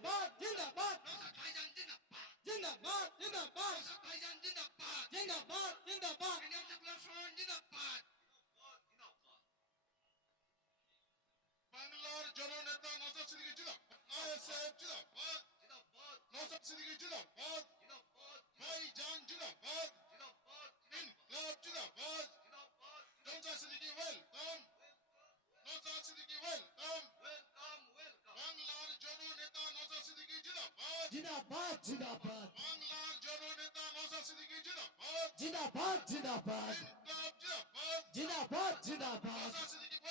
जिंदाबाद जिंदाबाद भाईजान जिंदाबाद जिंदाबाद जिंदाबाद भाईजान जिंदाबाद जिंदाबाद जिंदाबाद इंडियन सेकुलर फ्रंट जिंदाबाद বাংলার জননেতা নওশাদ সিদ্দিকী জিন্দাবাদ আইএসএফ জিন্দাবাদ जिंदाबाद নওশাদ সিদ্দিকী জিন্দাবাদ जिंदाबाद ভাইজান জিন্দাবাদ जिंदाबाद ইনকলাব জিন্দাবাদ जिंदाबाद Naushad Siddiqui welcome Naushad Siddiqui welcome welcome welcome বাংলার জননেতা নওশাদ সিদ্দিকী জিন্দাবাদ जिंदाबाद जिंदाबाद বাংলার জননেতা নওশাদ সিদ্দিকী জিন্দাবাদ जिंदाबाद जिंदाबाद ইনকলাব জিন্দাবাদ जिंदाबाद जिंदाबाद Naushad Siddiqui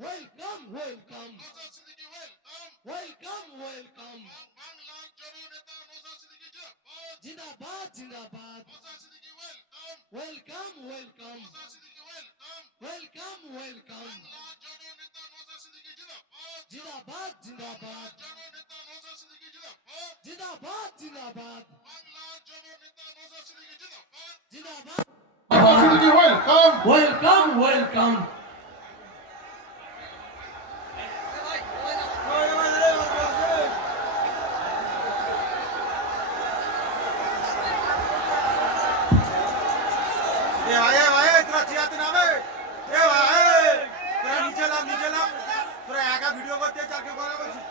welcome welcome welcome Naushad Siddiqui welcome welcome welcome বাংলার জননেতা নওশাদ সিদ্দিকী জিন্দাবাদ जिंदाबाद जिंदाबाद Naushad Siddiqui welcome welcome welcome Naushad Siddiqui welcome welcome welcome বাংলার জননেতা নওশাদ সিদ্দিকী জিন্দাবাদ जिंदाबाद जिंदाबाद জননেতা নওশাদ সিদ্দিকী জিন্দাবাদ जिंदाबाद जिंदाबाद বাংলার জননেতা নওশাদ সিদ্দিকী জিন্দাবাদ जिंदाबाद Naushad Siddiqui welcome welcome welcome ए भाई তোরা চিয়াতে নামে এ ভাই তোরা নিচে নাম তোরা একা ভিডিও করতে চাকে করে বলছিস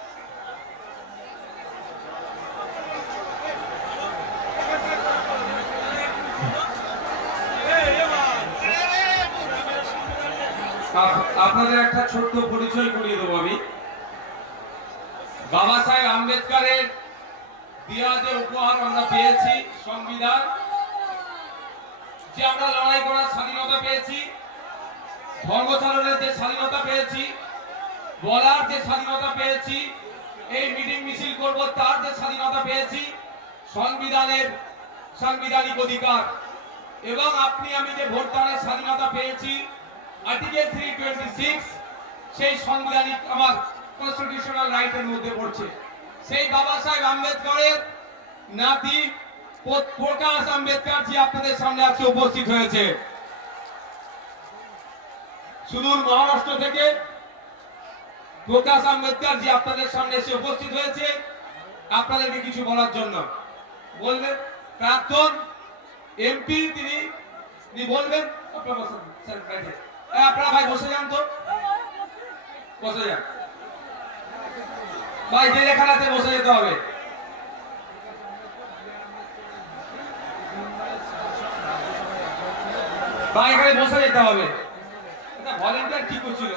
আপনাদের একটা ছোট্ট পরিচয় করিয়ে দেবো আমি। বাবা সাহেব আম্বেদকরের দেওয়া যে উপহার আমরা পেয়েছি, সংবিধান, যে আমরা লড়াই করার স্বাধীনতা পেয়েছি, ধর্মচারণের যে স্বাধীনতা পেয়েছি, বলার যে স্বাধীনতা পেয়েছি, এই মিটিং মিছিল করব তার যে স্বাধীনতা পেয়েছি, সাংবিধানিক অধিকার, এবং আপনি আমি যে ভোটদানের স্বাধীনতা পেয়েছি আর্টিকেল 326, সেই সাংবিধানিক আমার কনস্টিটিউশনাল রাইটের মধ্যে পড়ছে। সেই বাবা সাহেব আম্বেদকরের নাতি প্রকাশ আম্বেদকর জি আপনাদের সামনে আজকে উপস্থিত হয়েছে। সুদূর মহারাষ্ট্র থেকে প্রকাশ আম্বেদকর জি আপনাদের সামনে এসে উপস্থিত হয়েছে আপনাদেরকে কিছু বলার জন্য। বলবেন প্রাক্তন এমপি, তিনি বলবেন। আপনারা ভাই বসে যান, তো বসে যান ভাই, যে যেখানে আছে বসে যেতে হবে। ভাই এখানে বসে যেতে হবে। ভলেন্টিয়ার কি করছিল?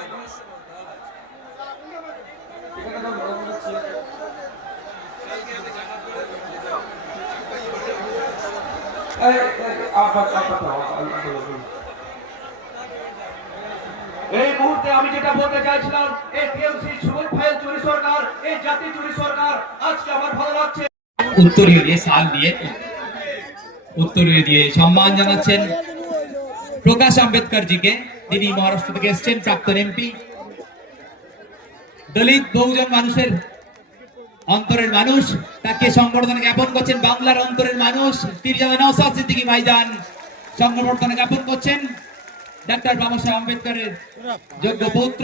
এই মুহূর্তে আমি যেটা বলতে চাইছিলাম, এই টিএমসি সুবল ফাইল চুরি সরকার, এই জাতি চুরি সরকার, আজকে আমার ভালো লাগছে। উত্তরীয় দিয়ে সাল দিয়ে উত্তরীয় দিয়ে সম্মান জানাচ্ছেন প্রকাশ আম্বেদকর জিকে। তিনি মহারাষ্ট্র থেকে এসেছেন, প্রাক্তন এমপি, দলিত বহুজন মানুষের অন্তরের মানুষ, তাকে সংবর্ধনা জ্ঞাপন করছেন। বাংলার অন্তরের মানুষ পীরজাদা নওশাদ সিদ্দিকী ভাইজান সংবর্ধনা জ্ঞাপন করছেন ডক্টর বাবা সাহেব আম্বেদকরের যোগ্য পুত্র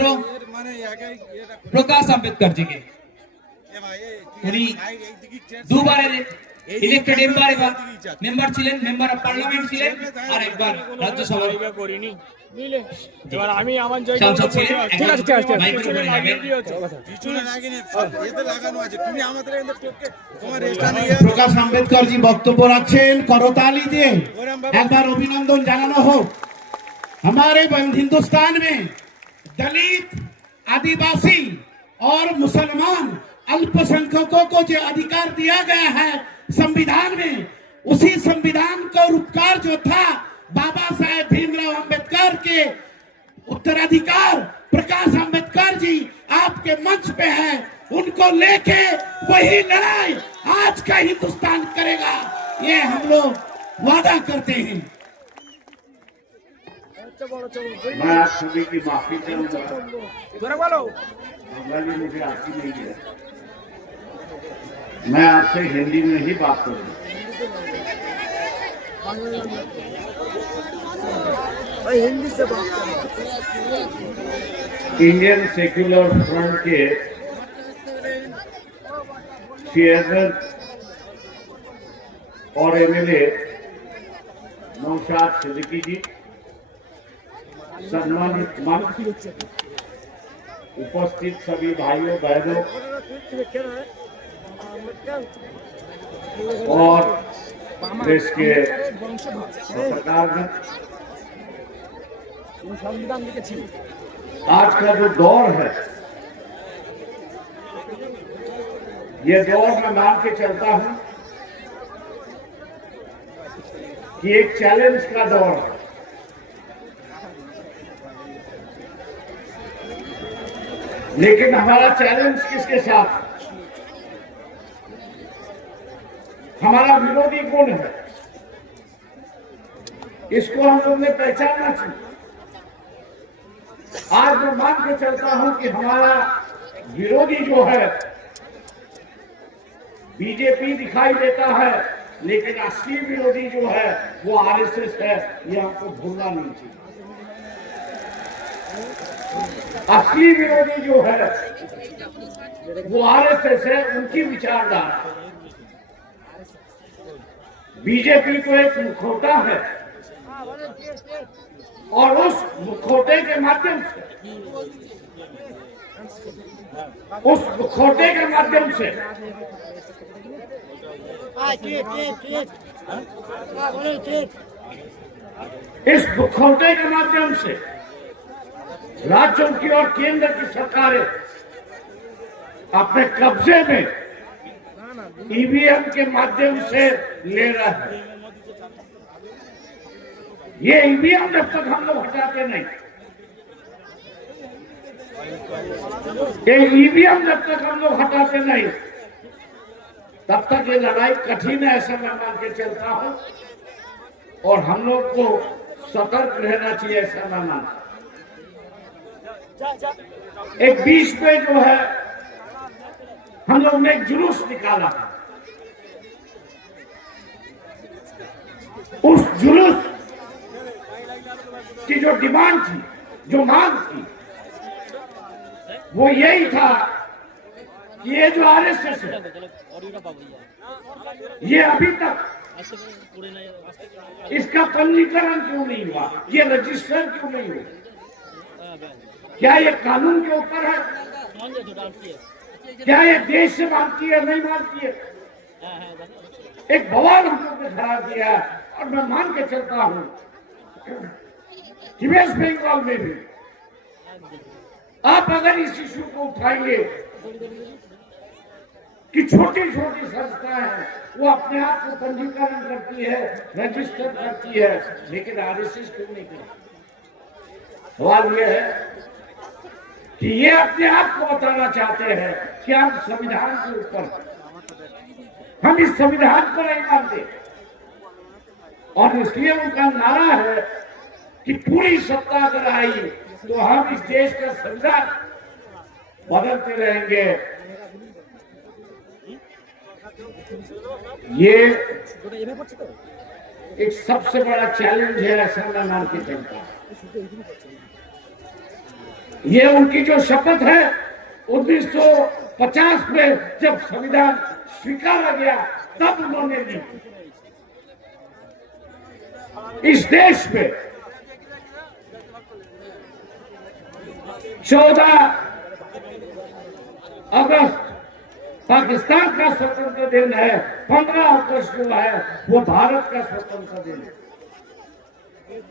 প্রকাশ আম্বেদকর জিকে। উনি দুবারের ইলেক্টেড মেম্বার ছিলেন, মেম্বার অফ পার্লামেন্ট ছিলেন, আর একবার রাজ্যসভার করিনি বুঝলে। এবার আমি আমার জয় সাংসদ ছিলেন। ঠিক আছে ঠিক আছে মাইকের উপরে যাবেন। প্রকাশ আম্বেদকর জি বক্তব্য রাখছেন, করতালি দিয়ে একবার अभिनंदन জানানো হোক। हमारे हिंदुस्तान में दलित, आदिवासी और मुसलमान अल्पसंख्यकों को जो अधिकार दिया गया है संविधान में, उसी संविधान का उपकार जो था बाबा साहेब भीमराव अंबेडकर के उत्तराधिकार प्रकाश अंबेडकर जी आपके मंच पे है, उनको लेके वही लड़ाई आज का हिंदुस्तान करेगा, ये हम लोग वादा करते हैं। मैं आप सभी की माफी चाहूंगा, बंगाली मुझे आती नहीं है, मैं आपसे हिंदी में ही बात करूंगा। हिंदी से बात करें। इंडियन सेक्युलर फ्रंट के चेयरमैन और एमएलए नौशाद सिद्दीकी जी, सम्मानित मंच, उपस्थित सभी भाइयों बहनों और देश के पत्रकारगण, आज का जो दौर है, ये दौर मैं मान के चलता हूं कि एक चैलेंज का दौर है। लेकिन हमारा चैलेंज किसके साथ? हमारा विरोधी कौन है, इसको हम लोग ने पहचानना चाहिए। आज मैं मान के चलता हूं कि हमारा विरोधी जो है बीजेपी दिखाई देता है, लेकिन असली विरोधी जो है वो आरएसएस है, ये हमको भूलना नहीं चाहिए। असली विरोधी जो है वो आरएसएस है, उनकी विचारधारा। बीजेपी तो एक मुखौटा है और उस मुखौटे के माध्यम से इस मुखौटे के माध्यम से राज्यों की और केंद्र की सरकारें अपने कब्जे में ईवीएम के माध्यम से ले रहे हैं। ये ईवीएम जब तक हम लोग हटाते नहीं, ये ईवीएम जब तक हम लोग हटाते नहीं, तब तक ये लड़ाई कठिन है, ऐसा मैं मान के चलता हूं। और हम लोग को सतर्क रहना चाहिए, ऐसा मैं मानता हूं। एक बीच में जो है हम लोग ने एक जुलूस निकाला था, उस जुलूस की जो डिमांड थी, जो मांग थी, वो यही था कि ये जो आरएसएस है, ये अभी तक इसका पंजीकरण क्यों नहीं हुआ, ये रजिस्टर क्यों नहीं हुआ? क्या ये कानून के ऊपर है? क्या ये देश से मानती है, नहीं मानती है? एक बवाल हम लोग ने खड़ा किया है। और मैं मान के चलता हूं कि वेस्ट बंगाल में भी आप अगर इस इशू को उठाएंगे कि छोटी छोटी संस्थाएं हैं, वो अपने आप को पंजीकरण करती है, रजिस्टर करती है, लेकिन आरएसएस क्यों नहीं करती? सवाल यह है कि ये अपने आप को बताना चाहते हैं कि हम संविधान के ऊपर, हम इस संविधान को नहीं मानते। और इसलिए उनका नारा है कि पूरी सत्ता अगर आई तो हम इस देश का संविधान बदलते रहेंगे। ये एक सबसे बड़ा चैलेंज है, ऐसा मैं मान के चलता हूं। ये उनकी जो शपथ है 1950 में जब संविधान स्वीकारा गया तब उन्होंने ली। इस देश में 14 अगस्त पाकिस्तान का स्वतंत्र दिन है, 15 अगस्त जो है वो भारत का स्वतंत्र दिन है।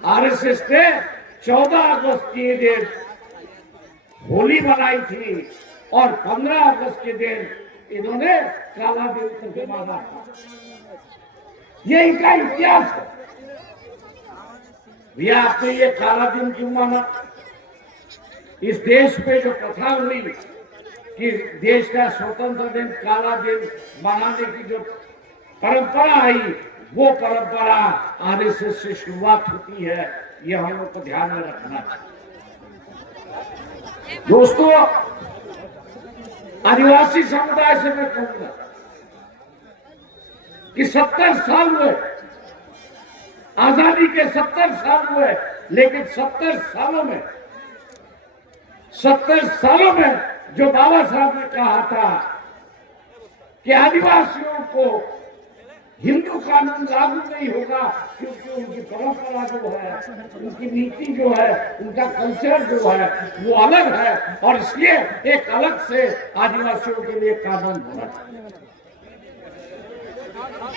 आरएसएस ने 14 अगस्त के दिन होली मनाई थी और 15 अगस्त के दिन इन्होंने काला दिन करके माना था। ये इनका इतिहास है। भैया आपने ये काला दिन क्यों माना? इस देश पे जो प्रथा हुई कि देश का स्वतंत्र दिन काला दिन मनाने की जो परंपरा आई, वो परंपरा आरएसएस से शुरुआत होती है। ये हम लोग को ध्यान में रखना चाहिए। दोस्तों, आदिवासी समुदाय से मैं कहूंगा कि 70 साल हुए, आजादी के 70 साल हुए, लेकिन 70 सालों में जो बाबा साहब ने कहा था कि आदिवासियों को हिंदू कानून लागू नहीं होगा, क्योंकि उनकी परंपरा जो है, उनकी नीति जो है, उनका कल्चर जो है वो अलग है, और इसलिए एक अलग से आदिवासियों के लिए कानून होना चाहिए।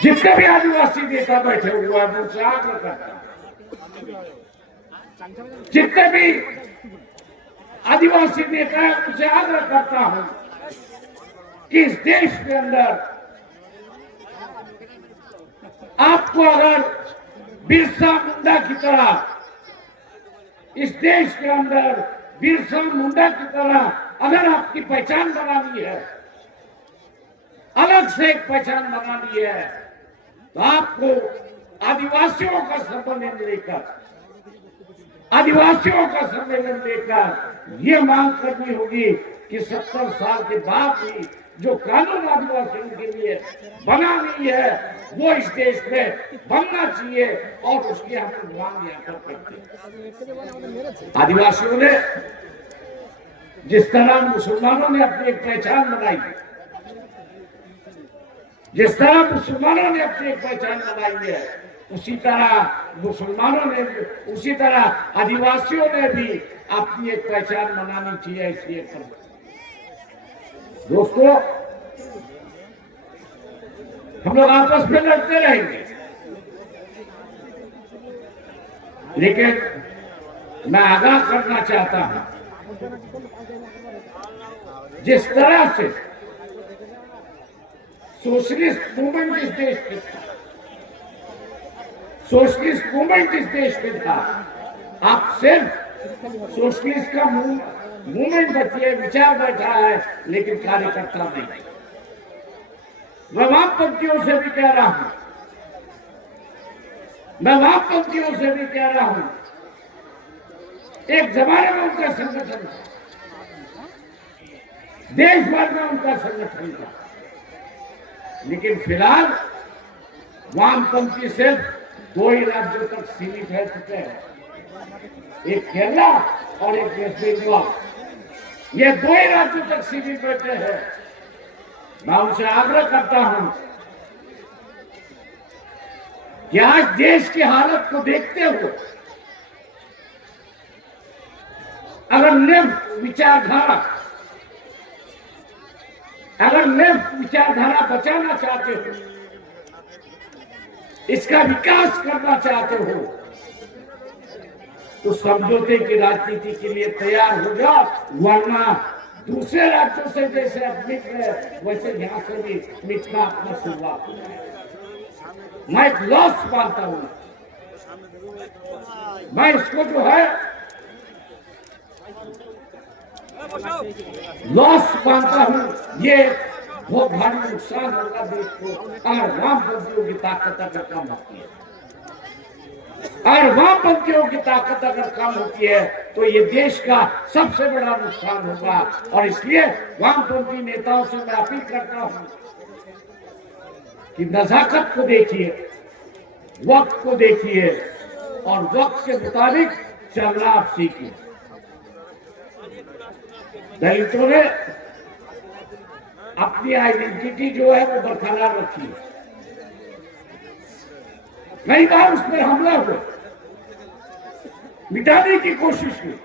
जितने भी आदिवासी नेता बैठे हुए हैं, मैं उनसे आग्रह करता हूं, जितने भी आदिवासी नेता हैं, उनसे आग्रह करता हूं कि इस देश के अंदर आपको अगर बिरसा मुंडा की तरह, इस देश के अंदर बिरसा मुंडा की तरह अगर आपकी पहचान बनानी है, अलग से एक पहचान बनानी है, तो आपको आदिवासियों का सम्मेलन लेकर, आदिवासियों का सम्मेलन लेकर ये मांग करनी होगी कि 70 साल के बाद भी जो कानून आदिवासियों के लिए बना नहीं है, वो इस देश में बनना चाहिए, और उसकी हम मांग यहाँ पर करते हैं। आदिवासियों ने जिस तरह मुसलमानों ने अपनी एक पहचान बनाई, जिस तरह मुसलमानों ने अपनी एक पहचान बनाई है, उसी तरह मुसलमानों ने, उसी तरह आदिवासियों ने भी अपनी एक पहचान बनानी चाहिए। इसलिए दोस्तों, हम लोग आपस में लड़ते रहेंगे, लेकिन मैं आगाह करना चाहता हूं, जिस तरह से सोशलिस्ट मूवमेंट इस देश में था, सोशलिस्ट मूवमेंट इस देश में था, आप सिर्फ सोशलिस्ट का मूवमेंट बचिए, विचार बैठा है, लेकिन कार्यकर्ता नहीं। मैं वामपंथियों से भी कह रहा हूं, मैं वामपंथियों से भी कह रहा हूं, एक जमाने में उनका संगठन था, देश भर में उनका संगठन था, लेकिन फिलहाल वामपंथी सिर्फ 2 ही राज्यों तक सीमित रह चुके हैं, एक केरला और एक वेस्ट बंगाल। ये 2 ही राज्यों तक सीमित बैठे हैं। मैं उनसे आग्रह करता हूं कि आज देश की हालत को देखते हुए अगर लेफ्ट विचारधारा बचाना चाहते हो, इसका विकास करना चाहते हो, तो समझौते की राजनीति के लिए तैयार हो जाओ, वरना दूसरे राज्यों से जैसे अब मिट रहे, वैसे यहां से भी मिटना अपना शुरुआत हो जाए। मैं एक लॉस मानता हूं, मैं इसको जो है लॉस मानता हूं। ये बहुत भारी नुकसान होगा देश को अगर वामपंथियों की ताकत अगर कम होती है, और वामपंथियों की ताकत अगर कम होती है तो ये देश का सबसे बड़ा नुकसान होगा। और इसलिए वामपंथी नेताओं से मैं अपील करता हूं कि नजाकत को देखिए, वक्त को देखिए, और वक्त के मुताबिक चलना आप सीखिए। दलितों ने अपनी आइडेंटिटी जो है वो बरकरार रखी है। कई बार उस पर हमला हुआ, मिटाने की कोशिश हुई,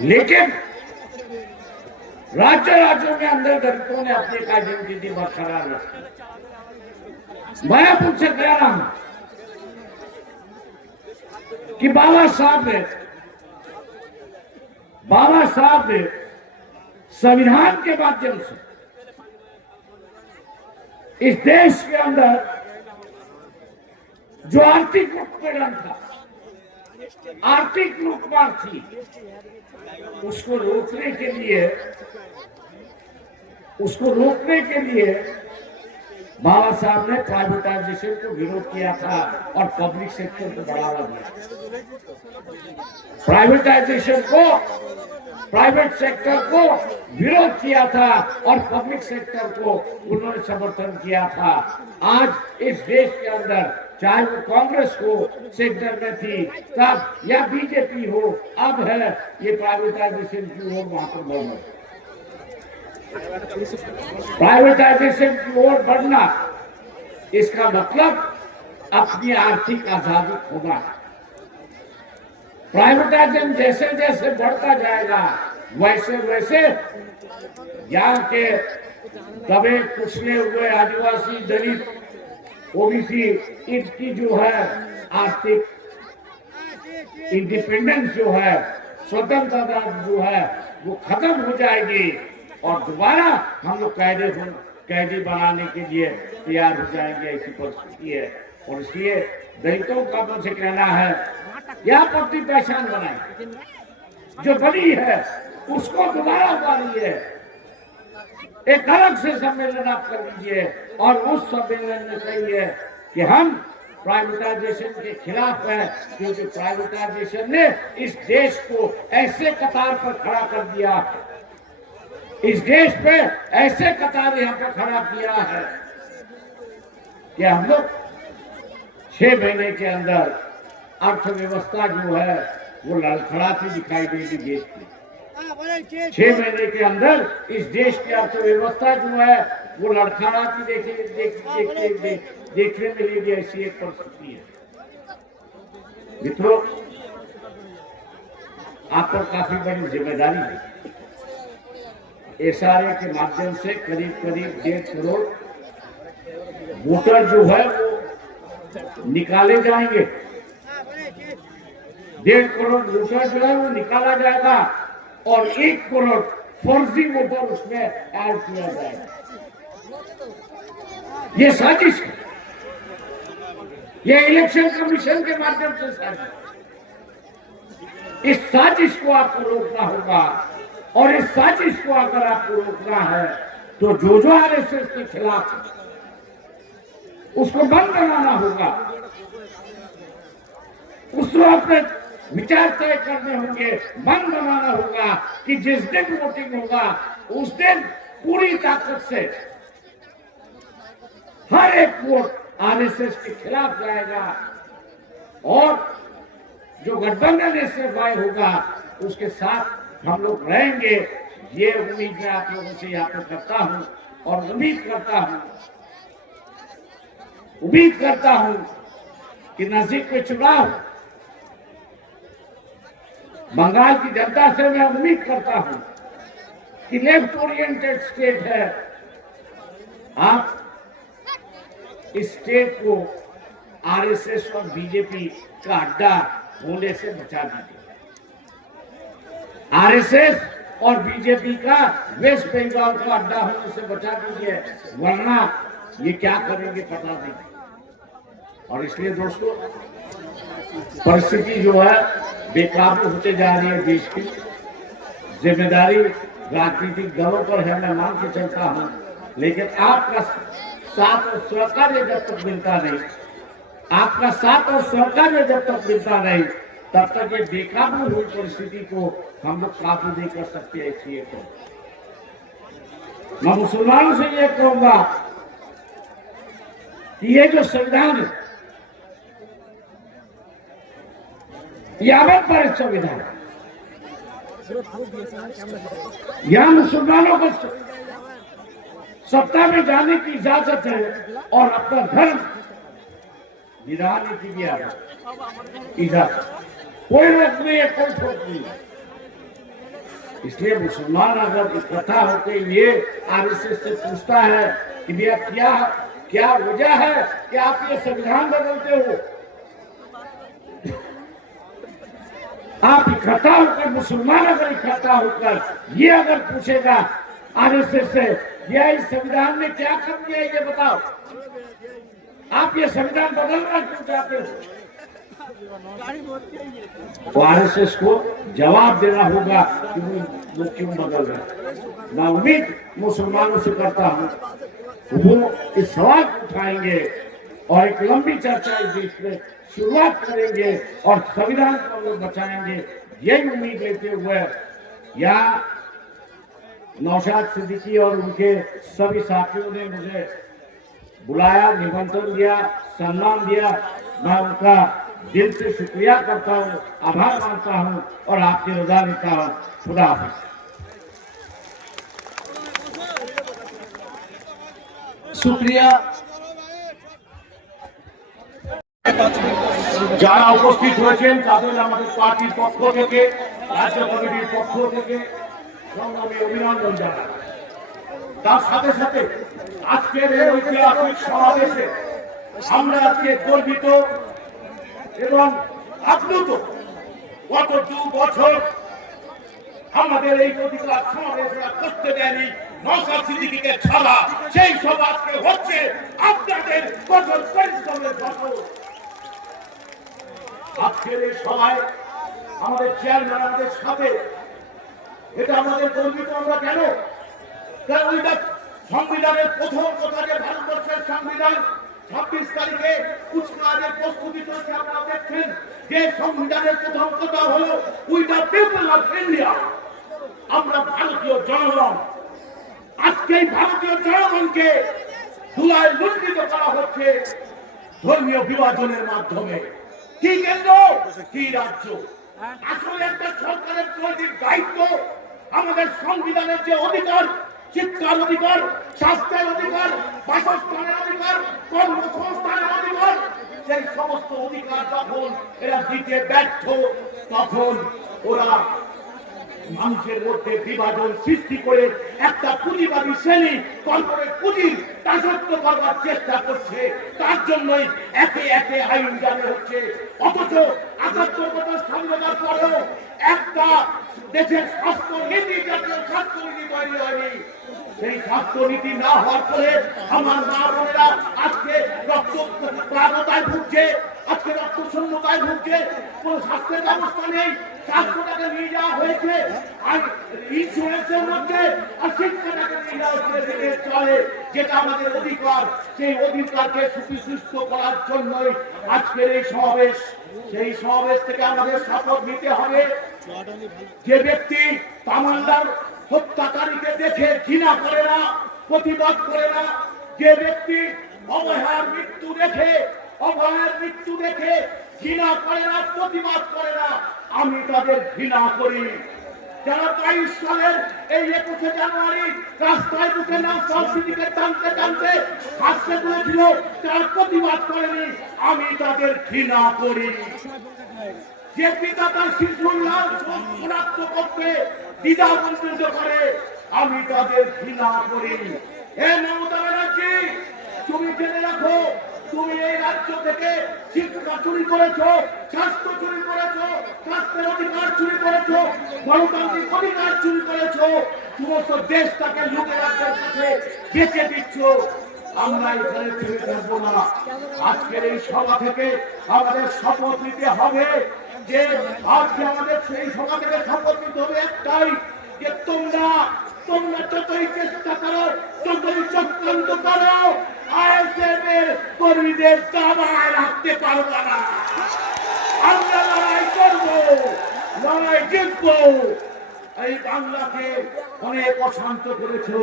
लेकिन राज्यों के अंदर दलितों ने अपनी आइडेंटिटी बरकरार रखी। मैं अब उनसे कह रहा हूं कि बाबा साहब ने संविधान के माध्यम से इस देश के अंदर जो आर्थिक उत्पीड़न था, आर्थिक लूटमार थी, उसको रोकने के लिए बाबा साहब ने प्राइवेटाइजेशन को विरोध किया था और पब्लिक सेक्टर को बढ़ावा दिया। प्राइवेट सेक्टर को विरोध किया था और पब्लिक सेक्टर को उन्होंने समर्थन किया था। आज इस देश के अंदर चाहे वो कांग्रेस हो सेक्टर में थी तब, या बीजेपी हो अब है, ये प्राइवेटाइजेशन की ओर वहां पर बढ़ रही। प्राइवेटाइजेशन की ओर बढ़ना, इसका मतलब अपनी आर्थिक आजादी खोना है। प्राइवेटाइजेशन जैसे जैसे बढ़ता जाएगा वैसे वैसे यहाँ के दबे कुचले हुए आदिवासी, दलित, ओबीसी, इनकी जो है आर्थिक इंडिपेंडेंस जो है, स्वतंत्रता जो है वो खत्म हो जाएगी और दोबारा हम लोग कैदी बनाने के लिए तैयार हो जाएंगे, ऐसी परिस्थिति है। और इसलिए दलितों का मुझे कहना है यहाँ अपनी पहचान बनाए, जो बनी है उसको दोबारा उभारिए, एक अलग से सम्मेलन आप कर लीजिए और उस सम्मेलन में कहिए कि हम प्राइवेटाइजेशन के खिलाफ है, क्योंकि प्राइवेटाइजेशन ने इस देश को ऐसे कतार पर खड़ा कर दिया, इस देश पे ऐसे कतार यहाँ पर खड़ा किया है कि हम लोग 6 महीने के अंदर अर्थव्यवस्था जो है वो लड़खड़ाती दिखाई देगी देश की। 6 महीने के अंदर इस देश की अर्थव्यवस्था जो है वो लड़खड़ाती देखने मिलेगी, ऐसी एक परिस्थिति है। मित्रों, आप पर काफी बड़ी जिम्मेदारी है। एसआरए के माध्यम से करीब 1.5 करोड़ वोटर जो है वो निकाले जाएंगे। 1.5 करोड़ वोटर जो है वो निकाला जाएगा और 1 करोड़ फर्जी वोटर उसमें ऐड किया जाएगा। ये साजिश है, ये इलेक्शन कमीशन के माध्यम से साजिश। इस साजिश को आपको रोकना होगा और इस साजिश को अगर आपको रोकना है तो जो आरएसएस के खिलाफ उसको बंद कराना होगा, उसको अपने विचार तय करने होंगे, मन बनाना होगा कि जिस दिन वोटिंग होगा उस दिन पूरी ताकत से हर एक वोट आरएसएस के खिलाफ जाएगा और जो गठबंधन एसएफआई होगा उसके साथ हम लोग रहेंगे। ये उम्मीद मैं आप लोगों से यहाँ पे करता हूँ और उम्मीद करता हूँ कि नजदीक में चुनाव, बंगाल की जनता से मैं उम्मीद करता हूँ कि लेफ्ट ओरिएंटेड स्टेट है, आप इस स्टेट को आरएसएस और बीजेपी का अड्डा होने से बचा दीजिए। आरएसएस और बीजेपी का वेस्ट बंगाल का अड्डा होने से बचा दीजिए, वरना ये क्या करेंगे पता नहीं। और इसलिए दोस्तों, परिस्थिति जो है बेकाबू होते जा रही है देश की। जिम्मेदारी राजनीतिक दलों पर है, मैं मान के चलता हूं, लेकिन आपका साथ और सहकार्य जब तक मिलता नहीं, आपका साथ और सहकार्य जब तक मिलता नहीं, तब तक ये बेकाबू हुई परिस्थिति को हम लोग काबू नहीं कर सकते। इसलिए तो मैं मुसलमानों से ये कहूंगा कि ये जो संविधान है, ये अमल पर संविधान है, यहां मुसलमानों को सत्ता में जाने की इजाजत है और अपना धर्म निराने की भी इजाजत, कोई रोक नहीं है, कोई ठोक नहीं है। इसलिए मुसलमान अगर इकट्ठा होकर ये आरएसएस से पूछता है कि भैया क्या वजह है कि आप ये संविधान बदलते हो, आप इकट्ठा होकर, मुसलमान अगर इकट्ठा होकर ये अगर पूछेगा आरएसएस से, यह इस संविधान में क्या कर दिया ये बताओ, आप ये संविधान बदलना क्यों चाहते हो, तो आरएसएस को जवाब देना होगा कि वो क्यों बदल रहे। मैं उम्मीद मुसलमानों से करता हूं वो इस सवाल उठाएंगे और एक लंबी चर्चा इस देश में शुरुआत करेंगे और संविधान को लोग बचाएंगे, यही उम्मीद लेते हुए यहाँ नौशाद सिद्दीकी और उनके सभी साथियों ने मुझे बुलाया, निमंत्रण दिया, सम्मान दिया, मैं उनका दिल से शुक्रिया करता हूँ, आभार मानता हूँ और आपकी रजा लेता हूँ। खुदा हाफिज। शुक्रिया। যারা উপস্থিত হয়েছেন তাদের আমাদের পার্টির পক্ষ থেকে, রাজ্য কমিটির পক্ষ থেকে সংগ্রামী অভিনন্দন জানাই। তার সাথে সাথে আজকের এই ঐতিহাসিক সমাবেশে আমরা আজকে গর্বিত এবং আপ্লুত। গত 2 বছর আমাদের এই অধিকার সমাবেশরা করতে দেয়নি নওশাদ সিদ্দিকীকে ছাড়া, সেই সব আজকে হচ্ছে আপনাদের কঠোর পরিশ্রমের ফসল। আজকের এই সভায় আমাদের চেয়ারম্যান আমাদের সাথে, এটা আমাদের গর্বিত। আমরা কেন? কারণ ওইটা সংবিধানের প্রথম কথা, যে ভারতবর্ষের সংবিধান 26 তারিখে কুচকাওয়াজের প্রস্তুতি চলছে। আপনারা দেখছেন যে সংবিধানের প্রথম কথা হলো we the people of India, আমরা ভারতীয় জনগণ। আজকে এই ভারতীয় জনগণকে ধুলায় লুণ্ঠিত করা হচ্ছে ধর্মীয় বিভাজনের মাধ্যমে। কি কেন্দ্র, কি রাজ্য? আসলে একটা সরকারের নৈতিক দায়িত্ব আমাদের সংবিধানের যে অধিকার, শিক্ষার অধিকার, স্বাস্থ্যের অধিকার, বাসস্থানের অধিকার, কর্মসংস্থানের অধিকার, সেই সমস্ত অধিকার যখন এরা দিতে ব্যর্থ, তখন ওরা মানুষের মধ্যে বিভাজন সৃষ্টি করে একটা পুঁজিবাদী শ্রেণী কর্পোরেট পুঁজির দাসত্ব করবার চেষ্টা করছে। তার জন্যই একে একে আইন জারি হচ্ছে। অথচ ৭৮ বছর স্বাধীনতার পরেও একটা দেশের স্বাস্থ্য নীতি, জাতীয় স্বাস্থ্য নীতি তৈরি হয়নি। সেই স্বাস্থ্য নীতি না হওয়ার পরে আমার মা বোনেরা আজকে রক্ত প্লাবতায় ভুগছে, আজকে রক্ত শূন্যতায় ভুগছে। কোন স্বাস্থ্যের ব্যবস্থা নেই। স্বাস্থ্যটাকে নিয়ে যাওয়া হয়েছে আর ইন্স্যুরেন্সের মধ্যে, আর শিক্ষাটাকে নিয়ে যাওয়া হচ্ছে রেলের চলে, যেটা আমাদের অধিকার। সেই অধিকারকে সুপ্রতিষ্ঠিত করার জন্যই আজকের এই সমাবেশ। সেই সমাবেশ থেকে আমাদের শপথ নিতে হবে। যে ব্যক্তি তামান্নার হত্যাকারীকে দেখে ঘৃণা করে না, প্রতিবাদ করে না, যে ব্যক্তি অভয়ার মৃত্যু দেখে ঘৃণা করে না, প্রতিবাদ করে না, আমি তাদের ঘৃণা করি। যারা 22 সালের এই 21শে জানুয়ারি রাস্তায় ঢুকে নওশাদ সিদ্দিকীকে টানতে হাসতে তুলেছিল, তারা প্রতিবাদ করেনি, আমি তাদের ঘৃণা করি। যে পিতা তার শিশুর লাশ শনাক্ত করতে দ্বিধাবন্দিত করে, আমি তাদের ঘৃণা করি। হে মমতা ব্যানার্জি, তুমি জেনে রাখো, তুমি এই রাজ্য থেকে শিক্ষা চুরি করেছো, স্বাস্থ্য চুরি করেছো, স্বাস্থ্যের অধিকার চুরি করেছো, গণতান্ত্রিক অধিকার চুরি করেছো, সমস্ত দেশটাকে লুটেরাদের কাছে বেঁচে দিচ্ছ। আমরা এখানে থেমে থাকবো না। আজকের এই সভা থেকে আমাদের শপথ নিতে হবে যে আজকে আমাদের সেই সভা থেকে শপথ নিতে হবে একটাই, যে তোমরা যতই চেষ্টা করো, যতই চক্রান্ত করো, আইএসএফ এর কর্মীদের দাবায় রাখতে পারবে না। আমরা লড়াই করবো, লড়াই জিতবো। এই বাংলাকে অনেক অশান্ত করেছো,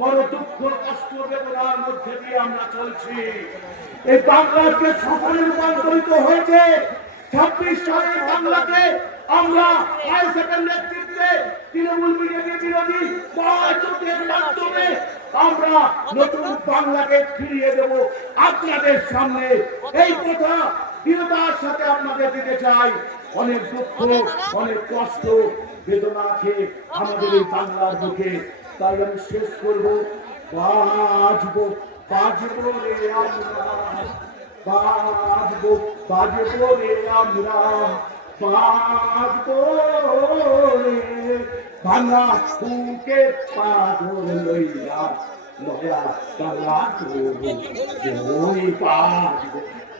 বড় দুঃখ কষ্ট বেদনার মধ্যে দিয়ে আমরা চলছি। এই বাংলাকে শহরে রূপান্তরিত হয়েছে। 26 সালের বাংলাকে আমরা আইএসএফ এর নেতৃত্বে তৃণমূল বিজেপি বিরোধী জোটের মাধ্যমে আমরা নতুন বাংলাকে ফিরিয়ে দেব আপনাদের সামনে। এই কথা দৃঢ়তার সাথে আপনাদের দিতে চাই। অনেক দুঃখ, অনেক কষ্ট, বেদনা আছে আমাদের এই বাংলার বুকে। তাই আমি শেষ করবো, বাজবো রে আমরা, বাজবো রে আমরা, বাজবো রে বাংলা বুকে পাগল লইয়া, নয়া বাংলা ওই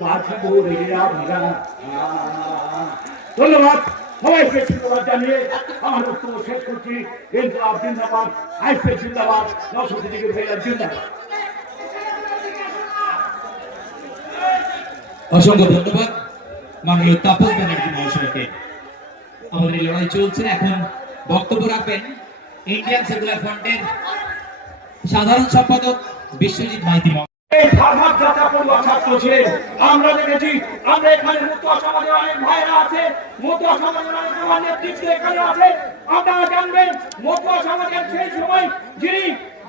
বাজবো রে আমরা। ধন্যবাদ সবাইকে, ধন্যবাদ জানিয়ে আমার বক্তব্য শেষ করছি। ইনকলাব জিন্দাবাদ, আইএসএফ জিন্দাবাদ, নওশাদ সিদ্দিকী ভাইয়া জিন্দাবাদ। অসংখ্য ধন্যবাদ মাননীয় তাপস ব্যানার্জি মহাশয়কে। আমাদের এই লড়াই চলছে। এখন বক্তব্য রাখবেন ইন্ডিয়ান সেকুলার ফ্রন্টের সাধারণ সম্পাদক বিশ্বজিৎ মাইতি। আমরা দেখেছি, আমরা এখানে মুক্ত সমাজের অনেক ভাইরা আছে, মুক্ত সমাজের অনেক নেতৃত্ব এখানে আছে। আপনারা জানবেন মুক্ত সমাজের সেই সময় যিনি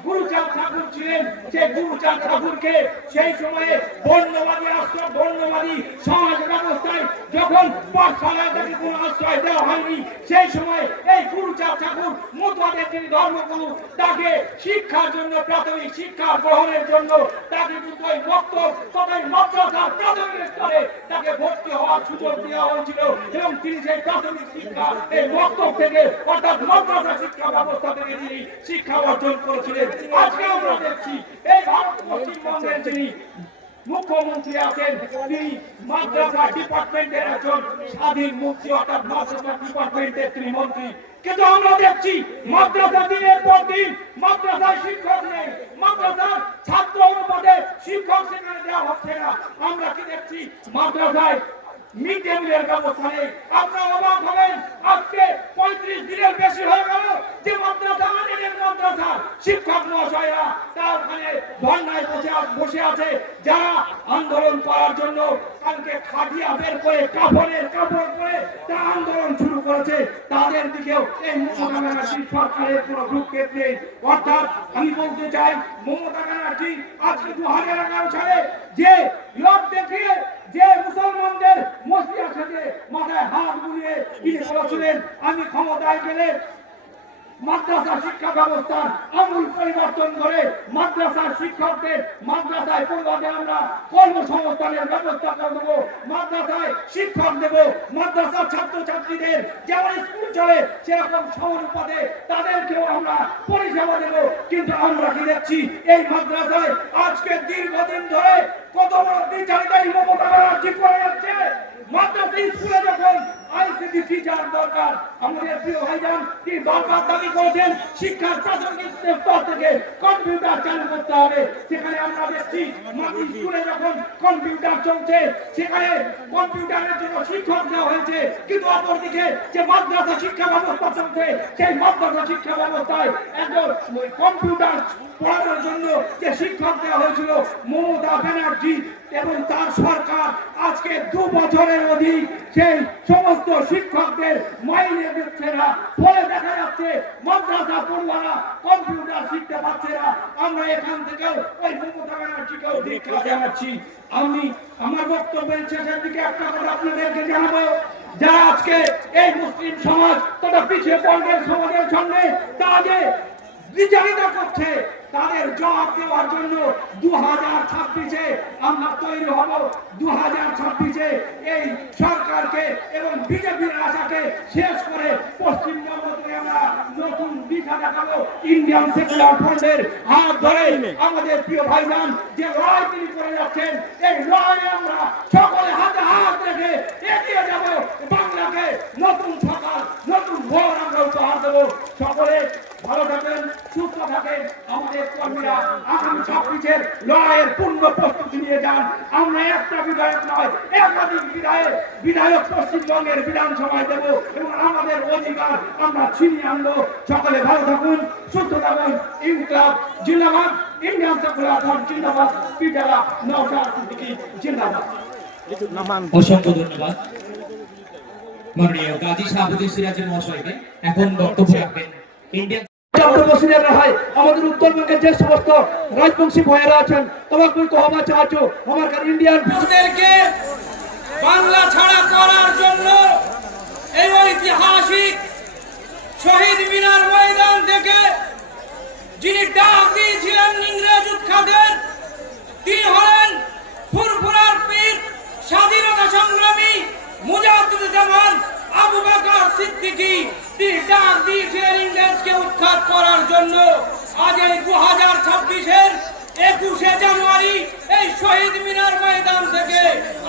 গুরুচাঁদ ঠাকুর ছিলেন, সেই গুরুচাঁদ ঠাকুরকে সেই সময়ে বর্ণবাদী আশ্রয়, বর্ণবাদী সমাজ ব্যবস্থায় যখন পাঠশালায় তাকে কোনো আশ্রয় দেওয়া হয়নি, সেই সময় এই গুরুচাঁদ ঠাকুর মতুয়াদের যিনি ধর্মগুরু, তাকে শিক্ষার জন্য, প্রাথমিক শিক্ষা গ্রহণের জন্য তাকে কিন্তু ওই মক্তব তথা মাদ্রাসার প্রাথমিক স্তরে তাকে ভর্তি হওয়ার সুযোগ দেওয়া হয়েছিল এবং তিনি সেই প্রাথমিক শিক্ষা এই মক্তব থেকে অর্থাৎ মাদ্রাসা শিক্ষা ব্যবস্থা থেকে তিনি শিক্ষা অর্জন করেছিলেন। আজকে আমরা দেখছি এই ভারত পশ্চিমবঙ্গের যিনি মুখ্যমন্ত্রী আছেন, তিনি মাদ্রাসা ডিপার্টমেন্টের একজন স্বাধীন মন্ত্রী, অর্থাৎ মাদ্রাসা ডিপার্টমেন্টের তিনি মন্ত্রী। কিন্তু আমরা দেখছি মাদ্রাসা দিনের পর দিন মাদ্রাসায় শিক্ষক নেই, মাদ্রাসার ছাত্র অনুপাতে শিক্ষক সেখানে দেওয়া হচ্ছে না। আমরা কি দেখছি মাদ্রাসায় মিড ডে মিলের ব্যবস্থা নেই। আপনারা অবাক হবেন, আজকে 35 দিনের বেশি হয়ে গেল যে মাদ্রাসা মাদ্রাসা শিক্ষক মহাশয়রা তার ওখানে ধর্নায় বসে আছে, যারা আন্দোলন করার জন্য কালকে খাটিয়া বের করে কাপড়ের কাপড় পরে তা আন্দোলন শুরু করেছে, তাদের দিকেও এই মমতা ব্যানার্জি সরকারের কোনো ভ্রুক্ষেপ নেই। অর্থাৎ আমি বলতে চাই, মমতা ব্যানার্জি আজকে 2011 সালে যে লোক দেখিয়ে যে মুসলমানদের মসজিদের সাথে মাথায় হাত বুলিয়ে তিনি বলেছিলেন আমি ক্ষমতায় গেলে মাদ্রাসা শিক্ষা ব্যবস্থার আমূল পরিবর্তন করে মাদ্রাসার শিক্ষকদের মাদ্রাসায় পড়ুয়াদের আমরা কর্মসংস্থানের ব্যবস্থা করে দেবো, মাদ্রাসায় শিক্ষক দেব, মাদ্রাসার ছাত্রছাত্রীদের যেমন স্কুল চলে সেরকম সমানুপাতে তাদেরকেও আমরা পরিষেবা দেব। কিন্তু আমরা কি দেখছি এই মাদ্রাসায় আজকে দীর্ঘদিন ধরে কত বড় বিচারিতাই মমতা ব্যানার্জি করে যাচ্ছে। মাদ্রাসা স্কুলে যখন আইসিটি টিচার দরকার, আমাদের প্রিয় ভাইজান তিনি বারবার দাবি করেছেন শিক্ষার প্রাথমিক স্তর থেকে কম্পিউটার চালু করতে হবে। সেখানে আমরা দেখছি স্কুলে যখন কম্পিউটার চলছে সেখানে কম্পিউটারের জন্য শিক্ষক দেওয়া হয়েছে, কিন্তু অপরদিকে যে মাদ্রাসা শিক্ষা ব্যবস্থা চলছে সেই মাদ্রাসা শিক্ষা ব্যবস্থায় একজন কম্পিউটার পড়ানোর জন্য যে শিক্ষক দেওয়া হয়েছিল মমতা ব্যানার্জি এবং তার সরকার আজকে 2 বছরের অধিক সেই সমস্ত শিক্ষকদের মাইনে দিচ্ছে না। ফলে দেখা যাচ্ছে মাদ্রাসা পড়ুয়ারা কম্পিউটার শিখতে পারছে না। আমরা এখান থেকেও ওই মমতা ব্যানার্জিকেও ধিক্কার জানাচ্ছি। আমি আমার বক্তব্যের শেষের দিকে একটা কথা আপনাদেরকে জানাবো, যারা আজকে এই মুসলিম সমাজ তথা পিছিয়ে বর্গের সমাজের সামনে তারা যে বিচারিতা করছে তাদের জবাব দেওয়ার জন্য 2026-এ আমরা তৈরি হব। 2026-এ এই সরকারকে এবং বিজেপির আশাকে শেষ করে পশ্চিমবঙ্গ থেকে আমরা নতুন দিশা দেখাবো। ইন্ডিয়ান সেকুলার ফ্রন্টের হাত ধরে আমাদের প্রিয় ভাইজান যে লড়াই তিনি করে যাচ্ছেন, এই লড়াইয়ে আমরা সকলে হাতে হাত রেখে এগিয়ে যাব। বাংলাকে নতুন সকাল, নতুন ভোর আমরা উপহার দেবো। সকলে ভালো থাকেন, সুস্থ থাকেন। আমাদের কর্মীরা আগামী 26-এর লড়াইয়ের পূর্ণ প্রস্তুতি নিয়ে যান। আমরা একটা বিধায়ক নয়, একাধিক বিধায়ক পশ্চিমবঙ্গের বিধানসভায় দেব এবং আমাদের অধিকার আমরা ছিনিয়ে আনবো। সকলে ভালো থাকুন, সুস্থ থাকুন। ইনকলাব জিন্দাবাদ, ইন্ডিয়ান সেকুলার ফ্রন্ট জিন্দাবাদ, পিটারা নওশাদ সিদ্দিকী জিন্দাবাদ। অসংখ্য ধন্যবাদ মাননীয় গাজী শাহাবুদ্দিন সিরাজের মহাশয়কে। এখন বক্তব্য রাখবেন ইন্ডিয়ান আমাদের উত্তরবঙ্গের যে সমস্ত রাজবংশী ভাইয়েরা আছেন তোমাকে ক্ষমা চাচ্ছ আমার ইন্ডিয়ান বাংলা ছাড়া করার জন্য এই ঐতিহাসিক শহীদ মিনার ময়দান থেকে যিনি ডাক দিয়েছিলেন ইংরেজ উৎখাতের, তিনি হলেন ফুরফুরার পীর স্বাধীনতা সংগ্রামী মুজাহিদুজ্জামান আবু বকর সিদ্দিকী। তিনি ডাক দিয়েছিলেন ইংরেজকে উৎখাত করার জন্য। আজ এই 2026-এর 21শে জানুয়ারি এই শহীদ মিনার ময়দান থেকে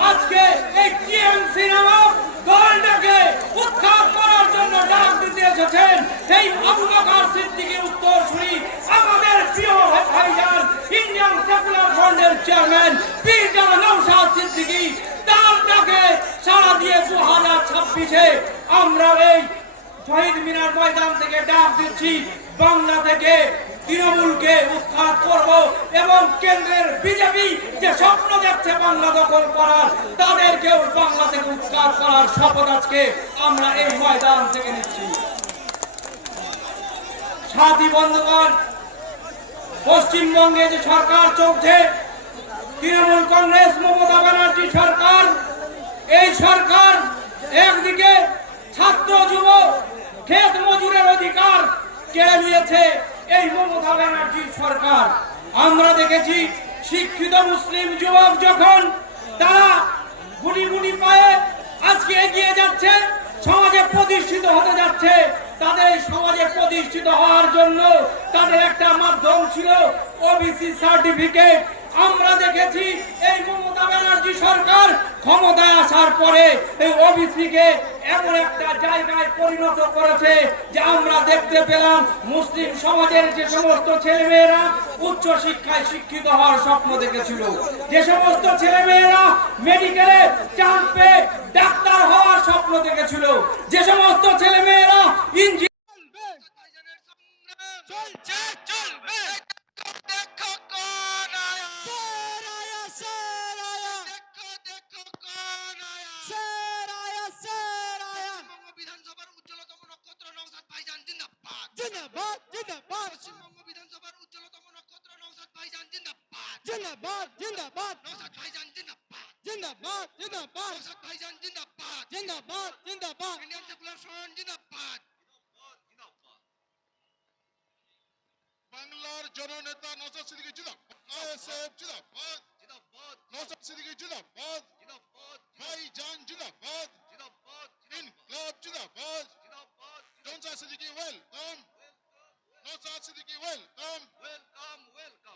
আজকে এই টিএমসি নামক দলটাকে উৎখাত করার জন্য ডাক দিতে এসেছেন এই আবু বকর সিদ্দিকী উত্তরসূরি আমাদের প্রিয় ভাইজান ইন্ডিয়ান সেকুলার ফ্রন্টের চেয়ারম্যান পিটারা নওশাদ সিদ্দিকী। তার ডাকে সাড়া দিয়ে 2026-এ আমরা এই শহীদ মিনার ময়দান থেকে ডাক দিচ্ছি, বাংলা থেকে তৃণমূলকে উৎখাত করব এবং কেন্দ্রের বিজেপি যে স্বপ্ন দেখছে বাংলা দখল করার, তাদেরকেও বাংলা থেকে উৎখাত করার শপথ আজকে আমরা এই ময়দান থেকে নিচ্ছি। সাথী বন্ধুগণ, পশ্চিমবঙ্গে যে সরকার চলছে, তৃণমূল কংগ্রেস মমতা ব্যানার্জি সরকার, এই সরকার একদিকে ছাত্র যুব ক্ষেত মজুরের অধিকার কেড়ে নিয়েছে এই মমতা ব্যানার্জি সরকার। আমরা দেখেছি শিক্ষিত মুসলিম যুবক যখন তারা গুনি গুনি পায়ে আজকে এগিয়ে যাচ্ছে, সমাজে প্রতিষ্ঠিত হতে যাচ্ছে, তাদের সমাজে প্রতিষ্ঠিত হওয়ার জন্য তাদের একটা মাধ্যম ছিল ওবিসি সার্টিফিকেট। আমরা দেখেছি এই মমতা ব্যানার্জি সরকার ক্ষমতায় আসার পরে এই ওবিসি কে এমন একটা জায়গায় পরিণত করেছে যে আমরা দেখতে পেলাম মুসলিম সমাজের যে সমস্ত ছেলেমেয়েরা উচ্চ শিক্ষায় শিক্ষিত হওয়ার স্বপ্ন দেখেছিল, যে সমস্ত ছেলেমেয়েরা মেডিকেলে চান্স পেয়ে ডাক্তার হওয়ার স্বপ্ন দেখেছিল, যে সমস্ত ছেলেমেয়েরা ইঞ্জিনিয়ার চলছে চলবে দেখো কোন আয়া শের আয়া শের আয়া দেখো দেখো কোন আয়া শের আয়া শের আয়া পশ্চিমবঙ্গ বিধানসভার উজ্জ্বলতম নক্ষত্র নওশাদ ভাইজান জিন্দাবাদ জিন্দাবাদ জিন্দাবাদ পশ্চিমবঙ্গ বিধানসভার উজ্জ্বলতম নক্ষত্র নওশাদ ভাইজান জিন্দাবাদ জিন্দাবাদ জিন্দাবাদ নওশাদ ভাইজান জিন্দাবাদ জিন্দাবাদ জিন্দাবাদ নওশাদ ভাইজান জিন্দাবাদ জিন্দাবাদ জিন্দাবাদ ইন্ডিয়ান সেকুলার ফ্রন্ট জিন্দাবাদ। বাংলার জননেতা নওশাদ সিদ্দিকী জিন্দাবাদ, আইএসএফ জিন্দাবাদ, নওশাদ সিদ্দিকী জিন্দাবাদ, ভাইজান জিন্দাবাদ, ইনকলাব জিন্দাবাদ, নওশাদ সিদ্দিকী ওয়েলকাম, নওশাদ সিদ্দিকী ওয়েলকাম,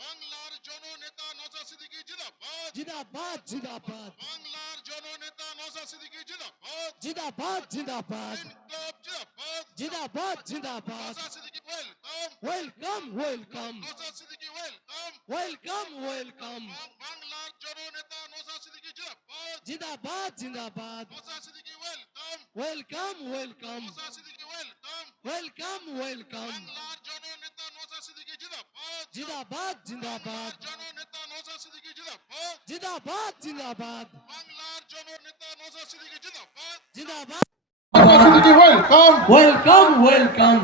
বাংলার জননেতা নওশাদ সিদ্দিকী জিন্দাবাদ, জিন্দাবাদ জিন্দাবাদ বাংলার জননেতা নওশাদ সিদ্দিকী জিন্দাবাদ, জিন্দাবাদ জিন্দাবাদ ইনকলাব জিন্দাবাদ, জিন্দাবাদ জিন্দাবাদ Naushad Siddiqui welcome, welcome welcome Naushad Siddiqui welcome, welcome welcome বাংলার জননেতা নওশাদ সিদ্দিকী জিন্দাবাদ, জিন্দাবাদ জিন্দাবাদ Naushad Siddiqui welcome, welcome welcome Naushad Siddiqui welcome, welcome welcome বাংলার জননেতা নওশাদ সিদ্দিকী জিন্দাবাদ, জিন্দাবাদ জিন্দাবাদ জননেতা নওশাদ সিদ্দিকী জিন্দাবাদ, জিন্দাবাদ জিন্দাবাদ বাংলার জননেতা নওশাদ সিদ্দিকী জিন্দাবাদ, জিন্দাবাদ Naushad Siddiqui welcome, welcome welcome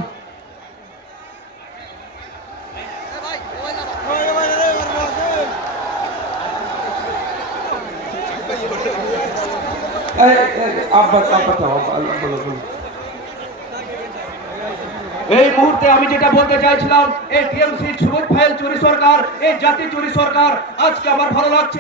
এই মুহূর্তে আমি যেটা বলতে চাইছিলাম, এই টিএমসি সুরজ ফাইল চুরি সরকার, এই জাতি চুরি সরকার, আজকে আমার ভালো লাগছে।